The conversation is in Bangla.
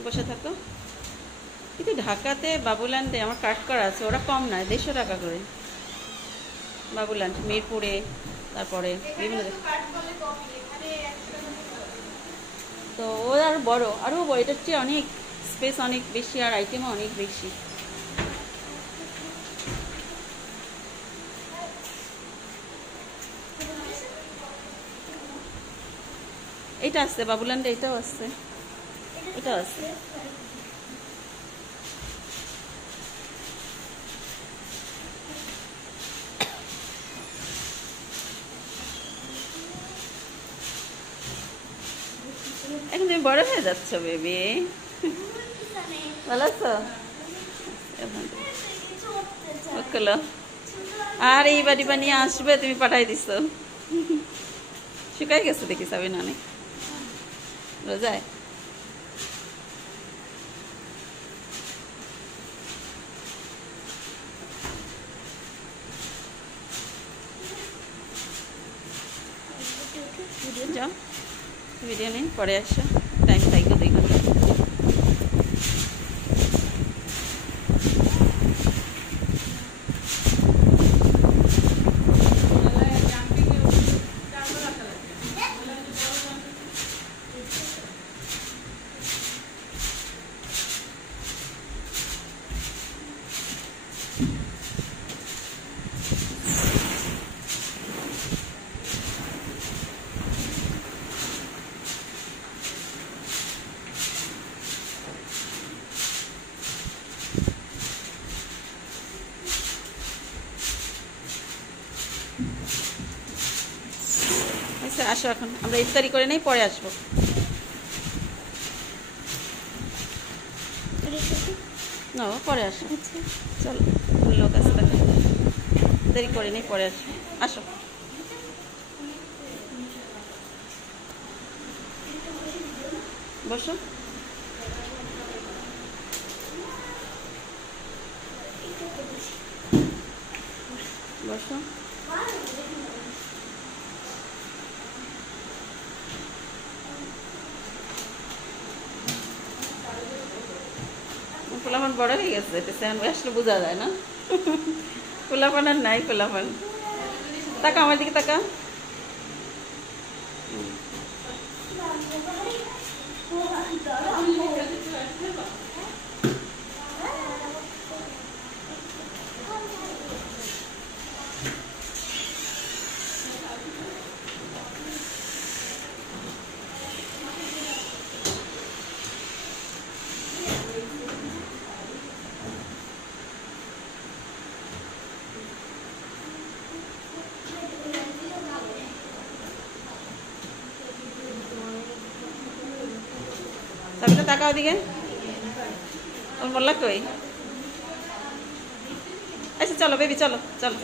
একটু বসে থাকো। কিন্তু ঢাকাতে বাবুল্যান্ডে আমার কাট করা আছে, ওরা কম নয়, 150 টাকা করে বাবুল্যান্ড, মিরপুরে, তারপরে বিভিন্ন তো ও আর বড়, আরও এটার চেয়ে অনেক স্পেস অনেক বেশি আর আইটেমও অনেক বেশি। এটা আছে বাবুল্যান্ডে, এটাও আছে, এটাও আছে। এখন তুমি বড় হয়ে যাচ্ছ বেবি, ভালো আছো? আর এই বাড়ি বানিয়ে আসবে, তুমি পাঠাই দিছো, শুকাই গেছে দেখি সাবিনা অনেক রোজায়। যাও ভিডিও নেই, পরে আসো, টাইম থাকবে 2 ঘন্টা। আচ্ছা আসো, এখন আমরা ইফতারি করে নেই, পরে আসবো। না পরে আসো, চলো লোক আছে, দেরি করে নেই, পরে আসবো, আসো। বসো, বসো। পোলাপান বড় হয়ে গেছে, আসলে বোঝা যায় না, পোলাপান আর নাই, পোলাপান। তাকা আমার দিকে, তাকা। সাবিনা তাকা ওদিকে, ওর মোল্লা কই? আচ্ছা চলো বেবি, চলো চলো।